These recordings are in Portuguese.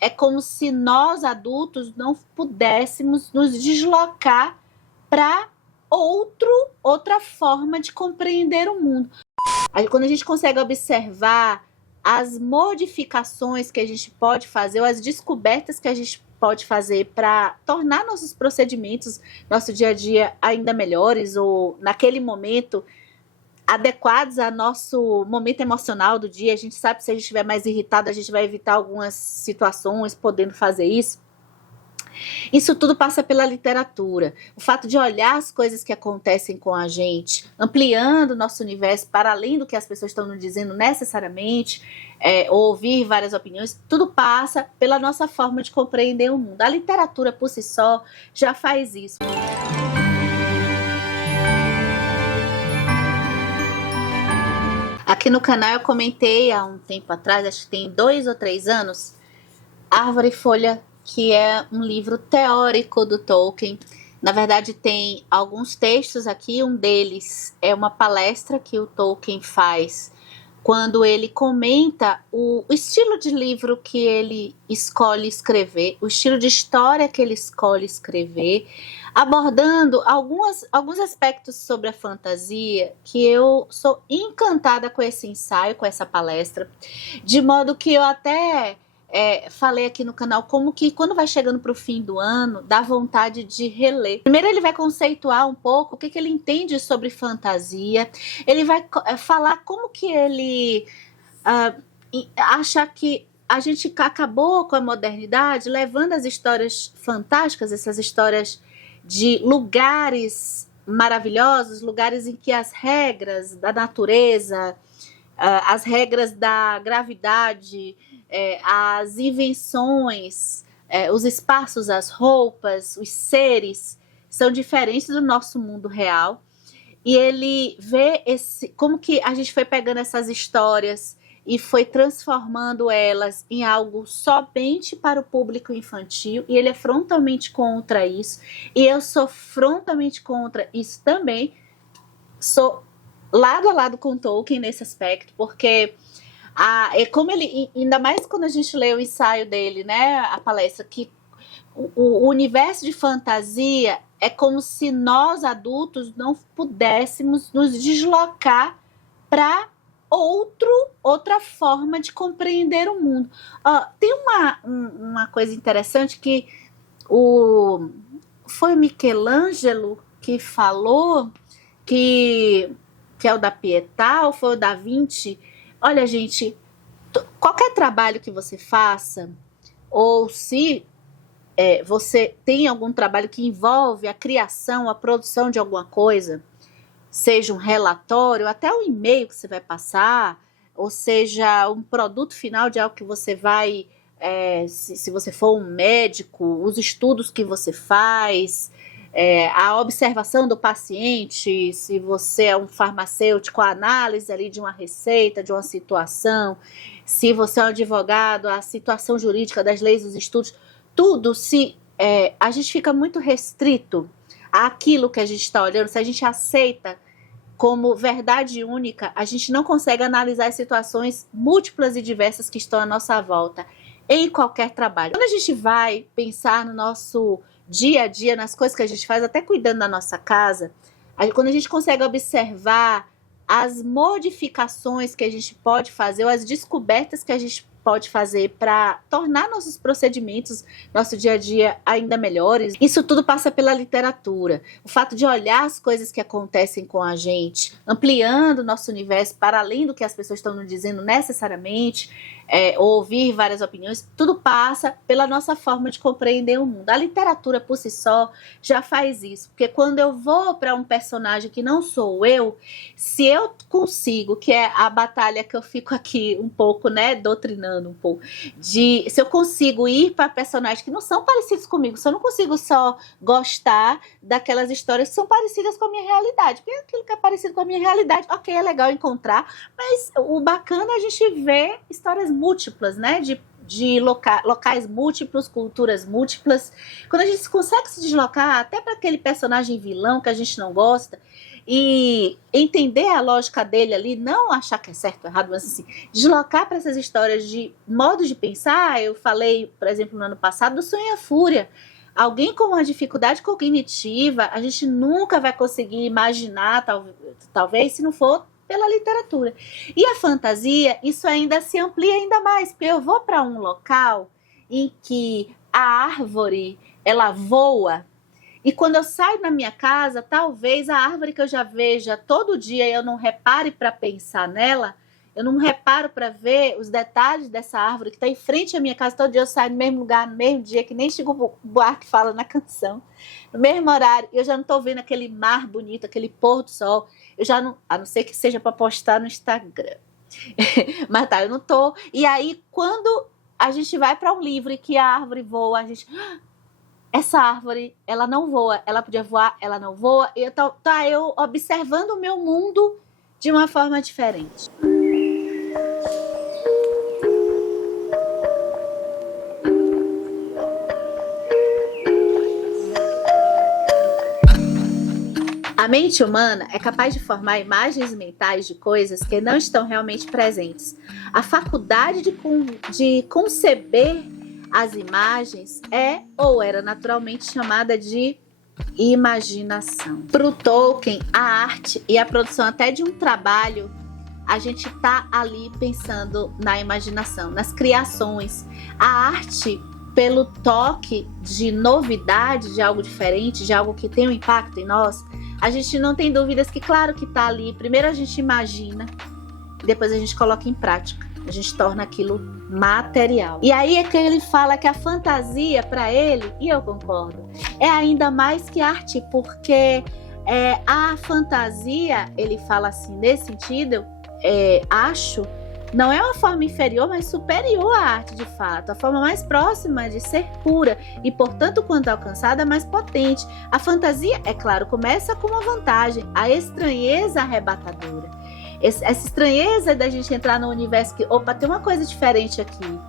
é como se nós adultos não pudéssemos nos deslocar para outra forma de compreender o mundo. Aí, quando a gente consegue observar as modificações que a gente pode fazer, ou as descobertas que a gente pode fazer para tornar nossos procedimentos, nosso dia a dia ainda melhores, ou naquele momento adequados ao nosso momento emocional do dia. A gente sabe que se a gente estiver mais irritado, a gente vai evitar algumas situações podendo fazer isso. Isso tudo passa pela literatura. O fato de olhar as coisas que acontecem com a gente, ampliando o nosso universo para além do que as pessoas estão nos dizendo necessariamente, ouvir várias opiniões, tudo passa pela nossa forma de compreender o mundo. A literatura por si só já faz isso. Aqui no canal eu comentei há um tempo atrás, acho que tem 2 ou 3 anos, Árvore e Folha, que é um livro teórico do Tolkien. Na verdade, tem alguns textos aqui, um deles é uma palestra que o Tolkien faz quando ele comenta o estilo de livro que ele escolhe escrever, o estilo de história que ele escolhe escrever, abordando alguns aspectos sobre a fantasia que eu sou encantada com esse ensaio, com essa palestra, de modo que eu até falei aqui no canal como que quando vai chegando para o fim do ano, dá vontade de reler. Primeiro ele vai conceituar um pouco o que ele entende sobre fantasia, ele vai falar como que ele acha que a gente acabou com a modernidade, levando as histórias fantásticas, essas histórias de lugares maravilhosos, lugares em que as regras da natureza, as regras da gravidade, as invenções, os espaços, as roupas, os seres são diferentes do nosso mundo real. E ele vê como que a gente foi pegando essas histórias e foi transformando elas em algo somente para o público infantil, e ele é frontalmente contra isso, e eu sou frontalmente contra isso também. Sou lado a lado com Tolkien nesse aspecto, porque como ele, ainda mais quando a gente lê o ensaio dele, né, a palestra, que o universo de fantasia é como se nós adultos não pudéssemos nos deslocar para outra forma de compreender o mundo. Tem uma coisa interessante que foi o Michelangelo que falou, que é o da Pietà, ou foi o da Vinci. Olha, gente, qualquer trabalho que você faça, ou se você tem algum trabalho que envolve a criação, a produção de alguma coisa, seja um relatório, até um e-mail que você vai passar, ou seja um produto final de algo que você vai, se você for um médico, os estudos que você faz, a observação do paciente, se você é um farmacêutico, a análise ali de uma receita, de uma situação, se você é um advogado, a situação jurídica das leis, dos estudos, tudo, a gente fica muito restrito àquilo que a gente está olhando. Se a gente aceita como verdade única, a gente não consegue analisar as situações múltiplas e diversas que estão à nossa volta em qualquer trabalho. Quando a gente vai pensar no nosso dia a dia, nas coisas que a gente faz, até cuidando da nossa casa, quando a gente consegue observar as modificações que a gente pode fazer, ou as descobertas que a gente pode fazer para tornar nossos procedimentos, nosso dia a dia ainda melhores, isso tudo passa pela literatura. O fato de olhar as coisas que acontecem com a gente, ampliando o nosso universo para além do que as pessoas estão nos dizendo necessariamente, ouvir várias opiniões, tudo passa pela nossa forma de compreender o mundo. A literatura por si só já faz isso, porque quando eu vou para um personagem que não sou eu, se eu consigo, que é a batalha que eu fico aqui um pouco, né, doutrinando um pouco, se eu consigo ir para personagens que não são parecidos comigo, se eu não consigo só gostar daquelas histórias que são parecidas com a minha realidade, porque aquilo que é parecido com a minha realidade, ok, é legal encontrar, mas o bacana é a gente ver histórias múltiplas, né, de locais múltiplos, culturas múltiplas. Quando a gente consegue se deslocar até para aquele personagem vilão que a gente não gosta, e entender a lógica dele ali, não achar que é certo ou errado, mas assim, deslocar para essas histórias de modos de pensar. Eu falei, por exemplo, no ano passado, do Sonho e a Fúria. Alguém com uma dificuldade cognitiva, a gente nunca vai conseguir imaginar, talvez, se não for pela literatura. E a fantasia, isso ainda se amplia ainda mais, porque eu vou para um local em que a árvore, ela voa, e quando eu saio da minha casa, talvez a árvore que eu já veja todo dia, eu não repare para pensar nela, eu não reparo para ver os detalhes dessa árvore que está em frente à minha casa. Todo dia eu saio no mesmo lugar, no mesmo dia, que nem Chico Buarque fala na canção. No mesmo horário, eu já não estou vendo aquele mar bonito, aquele pôr do sol. Eu já não, a não ser que seja para postar no Instagram. Mas tá, eu não tô. E aí, quando a gente vai para um livro e que a árvore voa, a gente... Essa árvore, ela não voa, ela podia voar, ela não voa. E eu observando o meu mundo de uma forma diferente. A mente humana é capaz de formar imagens mentais de coisas que não estão realmente presentes. A faculdade de conceber as imagens é ou era naturalmente chamada de imaginação. Para o Tolkien, a arte e a produção até de um trabalho, a gente está ali pensando na imaginação, nas criações. A arte, pelo toque de novidade, de algo diferente, de algo que tem um impacto em nós, a gente não tem dúvidas que, claro que está ali. Primeiro a gente imagina, depois a gente coloca em prática. A gente torna aquilo material. E aí é que ele fala que a fantasia, para ele, e eu concordo, é ainda mais que arte, porque a fantasia, ele fala assim, nesse sentido, acho, não é uma forma inferior, mas superior à arte de fato. A forma mais próxima de ser pura e, portanto, quando alcançada, mais potente. A fantasia, é claro, começa com uma vantagem, a estranheza arrebatadora. Essa estranheza da gente entrar no universo que, opa, tem uma coisa diferente aqui.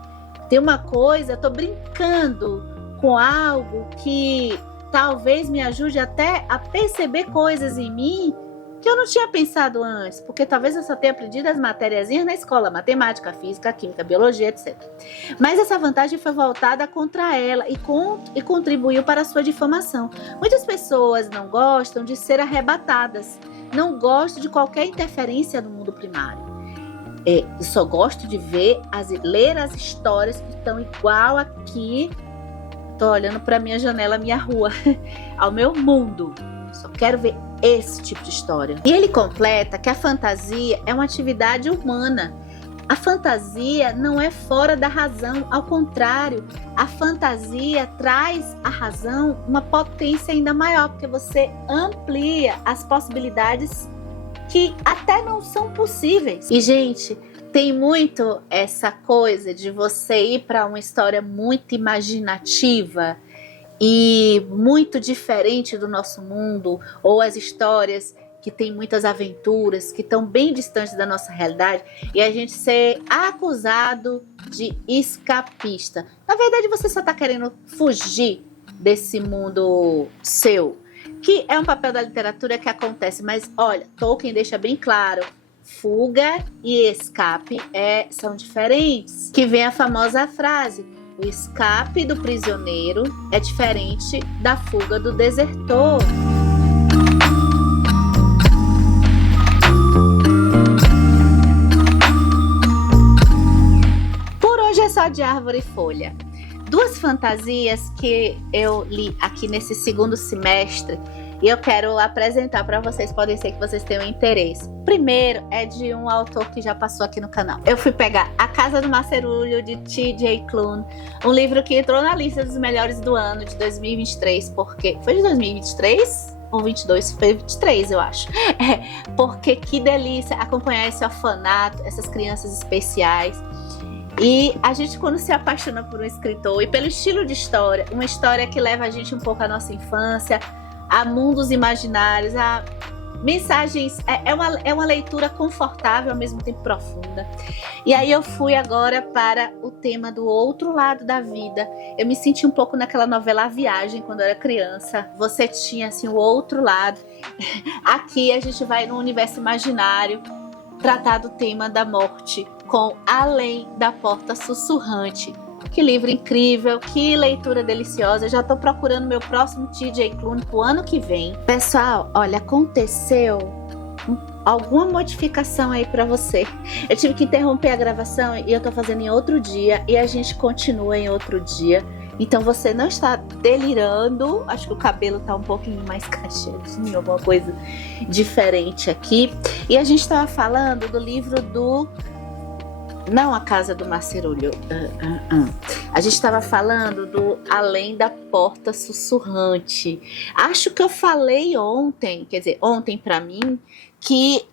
Tem uma coisa, eu tô brincando com algo que talvez me ajude até a perceber coisas em mim que eu não tinha pensado antes, porque talvez eu só tenha aprendido as matériazinhas na escola, matemática, física, química, biologia, etc. Mas essa vantagem foi voltada contra ela e contribuiu para a sua difamação. Muitas pessoas não gostam de ser arrebatadas, não gostam de qualquer interferência no mundo primário. Eu só gosto de ler as histórias que estão igual aqui. Estou olhando para minha janela, minha rua, ao meu mundo. Só quero ver esse tipo de história. E ele completa que a fantasia é uma atividade humana. A fantasia não é fora da razão, ao contrário, a fantasia traz à razão uma potência ainda maior, porque você amplia as possibilidades que até não são possíveis. E, gente, tem muito essa coisa de você ir para uma história muito imaginativa e muito diferente do nosso mundo, ou as histórias que tem muitas aventuras, que estão bem distantes da nossa realidade, e a gente ser acusado de escapista. Na verdade, você só está querendo fugir desse mundo seu, que é um papel da literatura que acontece, mas olha, Tolkien deixa bem claro, fuga e escape são diferentes, que vem a famosa frase: o escape do prisioneiro é diferente da fuga do desertor. Por hoje é só de Árvore e Folha. Duas fantasias que eu li aqui nesse segundo semestre e eu quero apresentar para vocês, podem ser que vocês tenham interesse. Primeiro é de um autor que já passou aqui no canal. Eu fui pegar A Casa do Macerulho, de T.J. Klune, um livro que entrou na lista dos melhores do ano de 2023, porque... Foi de 2023? Ou 22? Foi 23, eu acho. Porque que delícia acompanhar esse orfanato, essas crianças especiais. E a gente, quando se apaixona por um escritor e pelo estilo de história, uma história que leva a gente um pouco à nossa infância, a mundos imaginários, mensagens, é uma leitura confortável, ao mesmo tempo profunda. E aí eu fui agora para o tema do outro lado da vida. Eu me senti um pouco naquela novela A Viagem, quando eu era criança. Você tinha assim o outro lado. Aqui a gente vai no universo imaginário tratar do tema da morte com Além da Porta Sussurrante. Que livro incrível, que leitura deliciosa. Eu já tô procurando meu próximo TJ Klune pro ano que vem. Pessoal, olha, aconteceu alguma modificação aí pra você. Eu tive que interromper a gravação e eu tô fazendo em outro dia e a gente continua em outro dia. Então você não está delirando. Acho que o cabelo tá um pouquinho mais cacheadinho, alguma coisa diferente aqui. E a gente tava falando do livro do... Não A Casa do Macerulho. A gente estava falando do Além da Porta Sussurrante. Acho que eu falei ontem, quer dizer, ontem para mim, que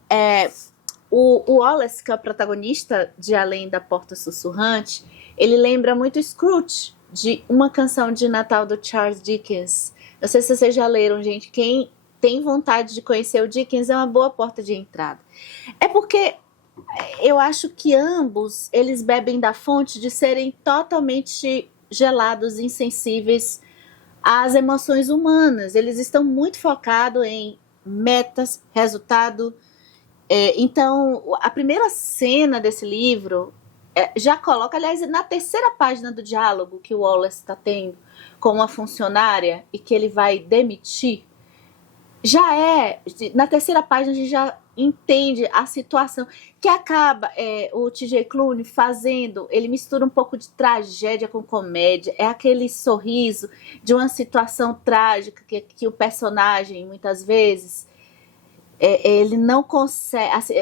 o Wallace, que é o protagonista de Além da Porta Sussurrante, ele lembra muito Scrooge, de Uma Canção de Natal do Charles Dickens. Não sei se vocês já leram, gente. Quem tem vontade de conhecer o Dickens, é uma boa porta de entrada. É porque... eu acho que ambos, eles bebem da fonte de serem totalmente gelados, insensíveis às emoções humanas. Eles estão muito focados em metas, resultado. Então, a primeira cena desse livro já coloca, aliás, na terceira página do diálogo que o Wallace está tendo com uma funcionária e que ele vai demitir, na terceira página a gente já entende a situação, que acaba o TJ Klune fazendo, ele mistura um pouco de tragédia com comédia, é aquele sorriso de uma situação trágica que o personagem, muitas vezes, ele não consegue, assim,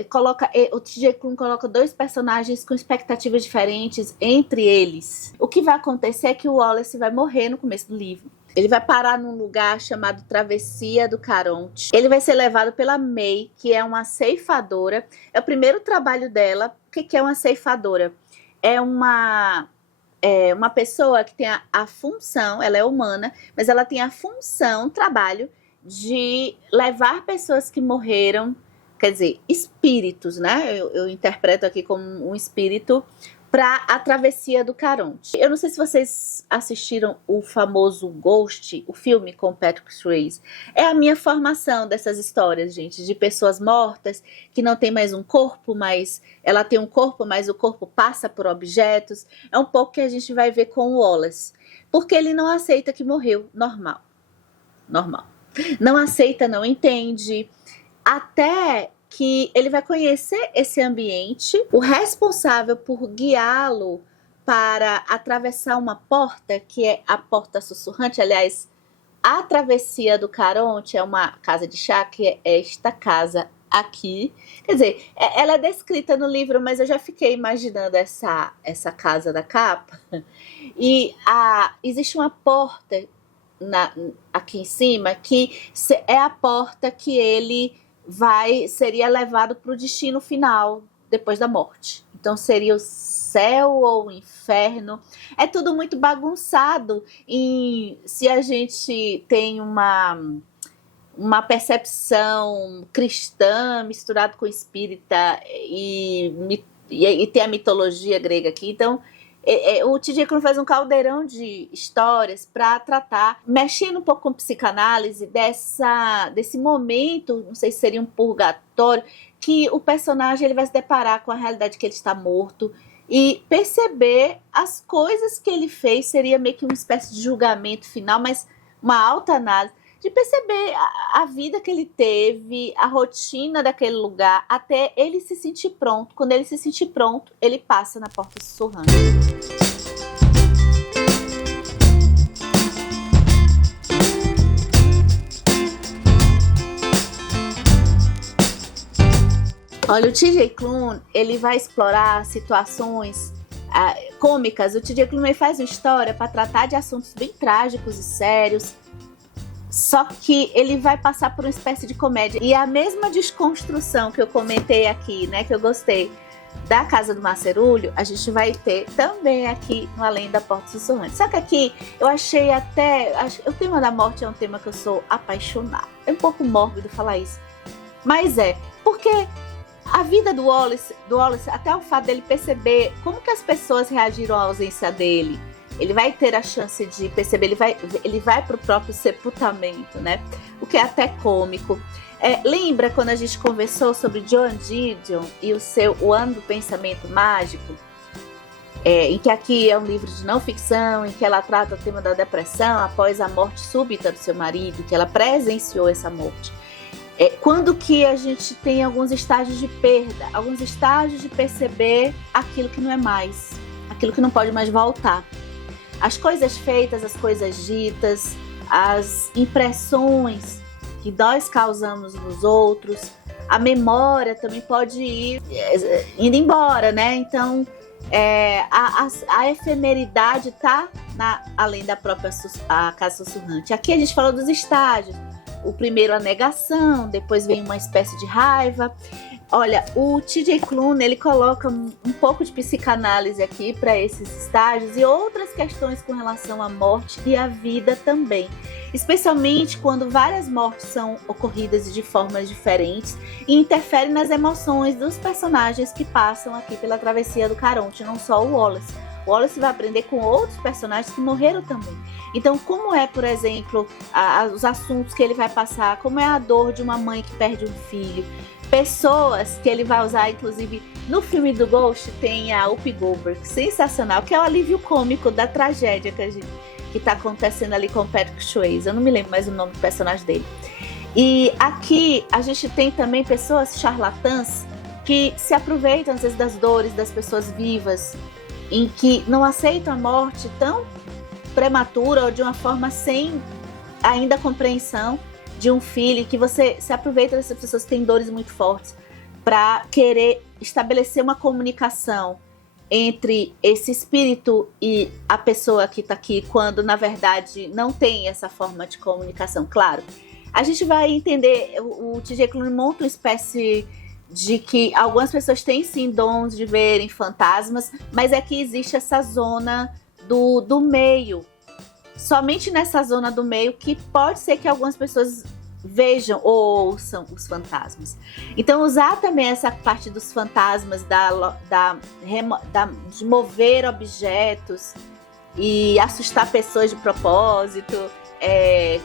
o TJ Klune coloca dois personagens com expectativas diferentes entre eles. O que vai acontecer é que o Wallace vai morrer no começo do livro. Ele vai parar num lugar chamado Travessia do Caronte. Ele vai ser levado pela May, que é uma ceifadora. É o primeiro trabalho dela. O que é uma ceifadora? É uma pessoa que tem a função, ela é humana, mas ela tem a função, trabalho, de levar pessoas que morreram, quer dizer, espíritos, né? Eu interpreto aqui como um espírito, para a Travessia do Caronte. Eu não sei se vocês assistiram o famoso Ghost, o filme com Patrick Swayze. É a minha formação dessas histórias, gente, de pessoas mortas que não tem mais um corpo, mas ela tem um corpo, mas o corpo passa por objetos. É um pouco que a gente vai ver com o Wallace, porque ele não aceita que morreu. Normal. Não aceita, não entende, até que ele vai conhecer esse ambiente. O responsável por guiá-lo para atravessar uma porta, que é a Porta Sussurrante, aliás, a Travessia do Caronte é uma casa de chá, que é esta casa aqui. Quer dizer, ela é descrita no livro, mas eu já fiquei imaginando essa casa da capa. E existe uma porta aqui em cima, que é a porta que ele seria levado para o destino final depois da morte. Então seria o céu ou o inferno. É tudo muito bagunçado. Se a gente tem uma percepção cristã misturada com espírita e tem a mitologia grega aqui, então o TJ Klune faz um caldeirão de histórias para tratar, mexendo um pouco com psicanálise desse momento, não sei se seria um purgatório, que o personagem ele vai se deparar com a realidade que ele está morto e perceber as coisas que ele fez. Seria meio que uma espécie de julgamento final, mas uma alta análise, de perceber a vida que ele teve, a rotina daquele lugar, até ele se sentir pronto. Quando ele se sentir pronto, ele passa na Porta Sussurrante. Olha, o TJ Klune, ele vai explorar situações cômicas. O TJ Klune faz uma história para tratar de assuntos bem trágicos e sérios, só que ele vai passar por uma espécie de comédia. E a mesma desconstrução que eu comentei aqui, né, que eu gostei, da Casa do Macerulho, a gente vai ter também aqui no Além da Porta Sussurrante. Só que aqui eu achei o tema da morte é um tema que eu sou apaixonada. É um pouco mórbido falar isso, Mas porque a vida do Wallace, até o fato dele perceber como que as pessoas reagiram à ausência dele, ele vai ter a chance de perceber, ele vai para o próprio sepultamento, né? O que é até cômico. Lembra quando a gente conversou sobre Joan Didion e o Ano do Pensamento Mágico? Em que aqui é um livro de não ficção, em que ela trata o tema da depressão após a morte súbita do seu marido, que ela presenciou essa morte. Quando que a gente tem alguns estágios de perda, alguns estágios de perceber aquilo que não é mais, aquilo que não pode mais voltar. As coisas feitas, as coisas ditas, as impressões que nós causamos nos outros, a memória também pode ir indo embora, né? Então, a efemeridade está além da própria a casa sussurrante. Aqui a gente falou dos estágios. O primeiro, a negação, depois vem uma espécie de raiva. Olha, o T.J. Klune, ele coloca um pouco de psicanálise aqui para esses estágios e outras questões com relação à morte e à vida também. Especialmente quando várias mortes são ocorridas de formas diferentes e interferem nas emoções dos personagens que passam aqui pela travessia do Caronte, não só o Wallace. O Wallace vai aprender com outros personagens que morreram também. Então, como é, por exemplo, os assuntos que ele vai passar, como é a dor de uma mãe que perde um filho, pessoas que ele vai usar, inclusive, no filme do Ghost tem a Whoopi Goldberg, sensacional, que é o alívio cômico da tragédia que está acontecendo ali com o Patrick Swayze. Eu não me lembro mais o nome do personagem dele. E aqui a gente tem também pessoas charlatãs que se aproveitam, às vezes, das dores das pessoas vivas, em que não aceitam a morte tão prematura ou de uma forma sem ainda compreensão de um filho, que você se aproveita dessas pessoas que têm dores muito fortes para querer estabelecer uma comunicação entre esse espírito e a pessoa que está aqui, quando na verdade não tem essa forma de comunicação. Claro, a gente vai entender, o T.J. Klune monta uma espécie de que algumas pessoas têm sim dons de verem fantasmas, mas é que existe essa zona do meio. Somente nessa zona do meio que pode ser que algumas pessoas vejam ou ouçam os fantasmas. Então, usar também essa parte dos fantasmas, de mover objetos e assustar pessoas de propósito,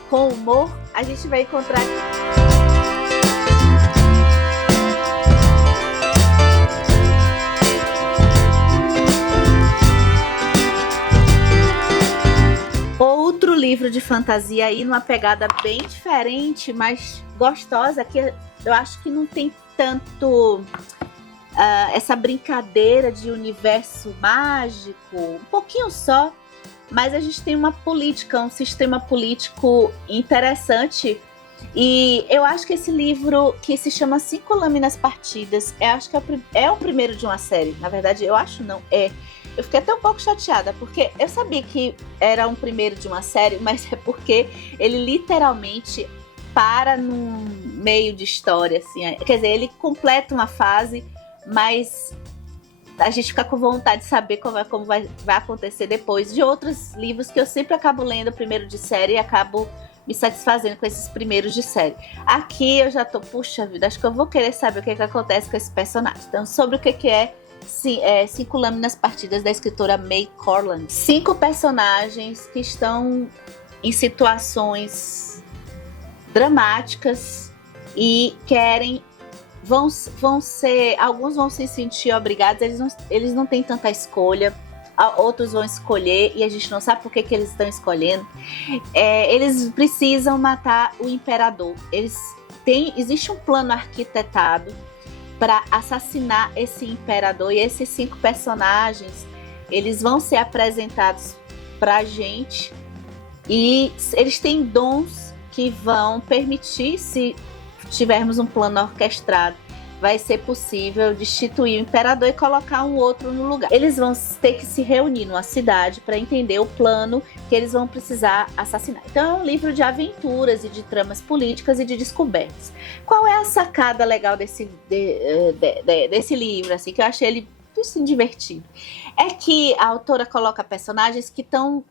com humor, a gente vai encontrar aqui. Outro livro de fantasia aí, numa pegada bem diferente, mas gostosa, que eu acho que não tem tanto essa brincadeira de universo mágico, um pouquinho só, mas a gente tem uma política, um sistema político interessante. E eu acho que esse livro, que se chama 5 Lâminas Partidas, eu acho que é o primeiro de uma série. Na verdade, eu acho não, Eu fiquei até um pouco chateada, porque eu sabia que era um primeiro de uma série, mas é porque ele literalmente para num meio de história, assim. Quer dizer, ele completa uma fase, mas a gente fica com vontade de saber como vai acontecer depois, de outros livros que eu sempre acabo lendo primeiro de série e acabo me satisfazendo com esses primeiros de série. Aqui eu já tô, puxa vida, acho que eu vou querer saber o que acontece com esse personagem. Então, sobre o que é 5 Lâminas Partidas, da escritora May Corland. 5 personagens que estão em situações dramáticas e alguns vão se sentir obrigados, eles não têm tanta escolha, outros vão escolher e a gente não sabe por que eles estão escolhendo. Eles precisam matar o imperador. Existe um plano arquitetado para assassinar esse imperador, e esses 5 personagens, eles vão ser apresentados pra gente, e eles têm dons que vão permitir, se tivermos um plano orquestrado, vai ser possível destituir o imperador e colocar um outro no lugar. Eles vão ter que se reunir numa cidade para entender o plano que eles vão precisar assassinar. Então é um livro de aventuras e de tramas políticas e de descobertas. Qual é a sacada legal desse livro, assim, que eu achei ele assim, divertido? É que a autora coloca personagens que estão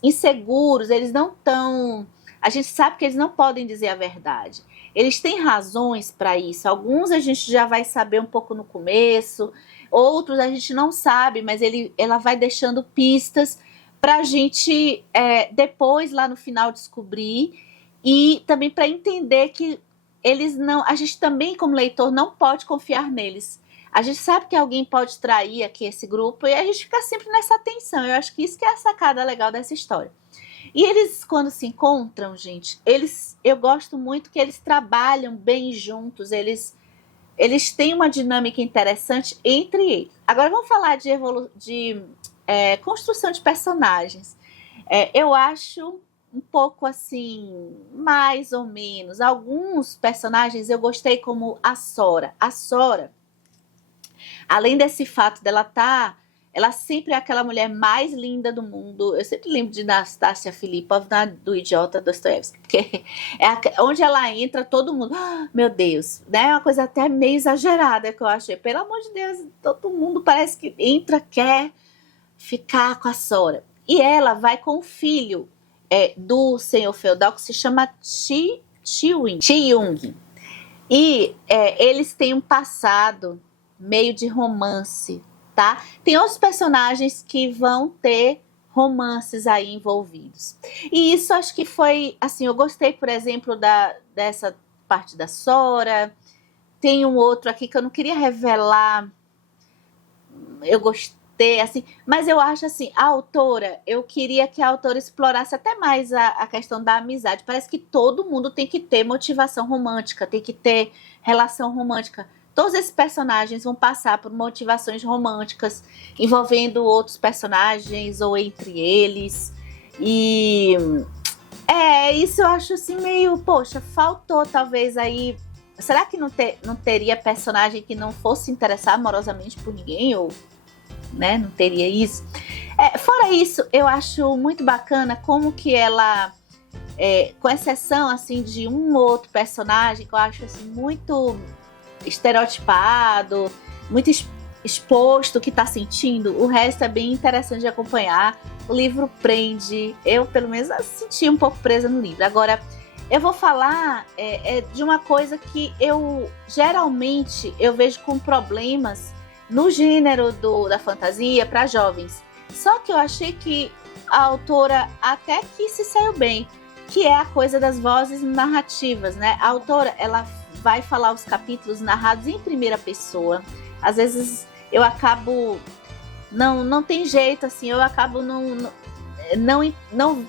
inseguros, eles não estão... A gente sabe que eles não podem dizer a verdade. eles têm razões para isso. Alguns a gente já vai saber um pouco no começo, outros a gente não sabe, mas ela vai deixando pistas para a gente depois, lá no final, descobrir, e também para entender que eles não, a gente também, como leitor, não pode confiar neles. A gente sabe que alguém pode trair aqui esse grupo e a gente fica sempre nessa tensão. Eu acho que isso que é a sacada legal dessa história. E eles, quando se encontram, gente, eu gosto muito que eles trabalham bem juntos, eles têm uma dinâmica interessante entre eles. Agora vamos falar de construção de personagens. Eu acho um pouco assim, mais ou menos. Alguns personagens eu gostei, como a Sora. A Sora, além desse fato dela ela sempre é aquela mulher mais linda do mundo. Eu sempre lembro de Nastassia Filipovna, do Idiota Dostoiévski, porque onde ela entra, todo mundo, meu Deus, né? É uma coisa até meio exagerada que eu achei. Pelo amor de Deus, todo mundo parece que entra, quer ficar com a Sora. E ela vai com o filho do senhor feudal, que se chama Chi-Yung. E eles têm um passado meio de romance, tá? Tem outros personagens que vão ter romances aí envolvidos. E isso acho que foi, assim, eu gostei, por exemplo, dessa parte da Sora. Tem um outro aqui que eu não queria revelar, eu gostei, assim, mas eu acho assim, eu queria que a autora explorasse até mais a questão da amizade. Parece que todo mundo tem que ter motivação romântica, tem que ter relação romântica. Todos esses personagens vão passar por motivações românticas, envolvendo outros personagens ou entre eles. E isso eu acho assim meio, poxa, faltou talvez aí. Será que não teria personagem que não fosse interessar amorosamente por ninguém? Ou, né, não teria isso? Fora isso, eu acho muito bacana como que ela, com exceção assim de um ou outro personagem que eu acho assim muito estereotipado, muito exposto o que está sentindo, o resto é bem interessante de acompanhar. O livro prende, eu pelo menos senti um pouco presa no livro. Agora, eu vou falar de uma coisa que eu geralmente vejo com problemas no gênero da fantasia para jovens. Só que eu achei que a autora até que se saiu bem, que é a coisa das vozes narrativas, né? A autora, ela vai falar os capítulos narrados em primeira pessoa. Às vezes eu acabo, não tem jeito, assim, eu acabo não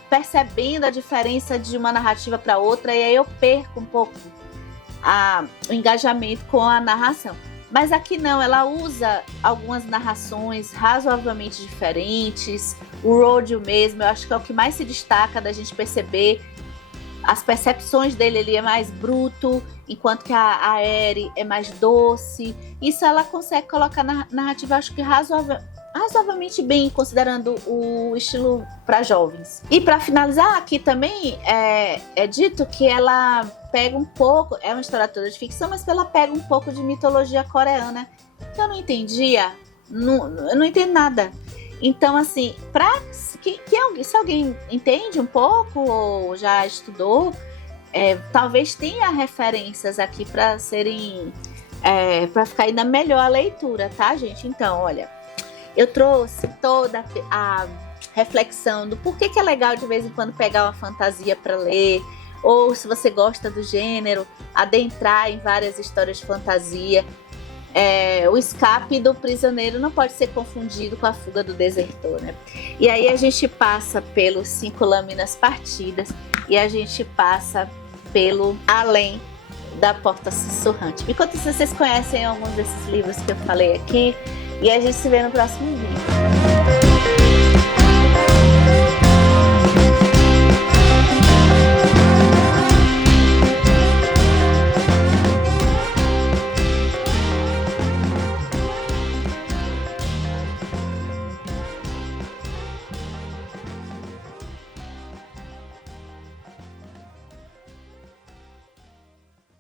percebendo a diferença de uma narrativa para outra, e aí eu perco um pouco o engajamento com a narração. Mas aqui não, ela usa algumas narrações razoavelmente diferentes. O Ródio mesmo, eu acho que é o que mais se destaca da gente perceber. As percepções dele, ele é mais bruto, enquanto que a Eri é mais doce. Isso ela consegue colocar na narrativa, acho que razoavelmente bem, considerando o estilo para jovens. E para finalizar, aqui também é dito que ela pega um pouco, é uma história toda de ficção, mas ela pega um pouco de mitologia coreana, que eu não entendia, eu não entendo nada. Então, assim, se alguém entende um pouco ou já estudou, talvez tenha referências aqui para serem, para ficar ainda melhor a leitura, tá, gente? Então, olha, eu trouxe toda a reflexão do porquê que é legal de vez em quando pegar uma fantasia para ler, ou se você gosta do gênero, adentrar em várias histórias de fantasia. O escape do prisioneiro não pode ser confundido com a fuga do desertor, né? E aí a gente passa pelos 5 lâminas partidas e a gente passa pelo Além da Porta Sussurrante. Me conta se vocês conhecem alguns desses livros que eu falei aqui, e a gente se vê no próximo vídeo.